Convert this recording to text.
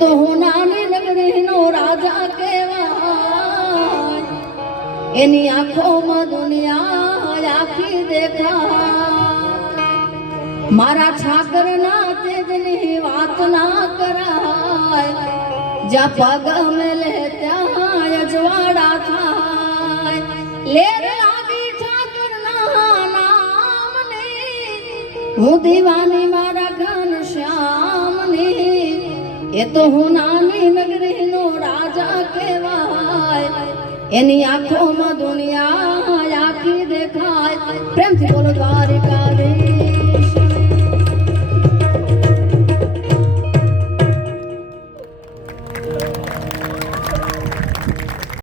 તો હું નાની નગરીનો રાજા કહેવાય એની આંખોમાં દુનિયા આખી દેખાય મારા છાકરના તેજની વાત ના કરાય જ્યાં પગ મેલે ત્યાં અજવાળા થાય લેર લાગી ઠાકરના નામની હું દીવાની મારા ઘન શ્યામની એ તો હું નાની નગરીનો રાજા કહેવાય એની આંખોમાં દુનિયા આખી દેખાય પ્રેમથી બોલો દ્વારિકાધીશ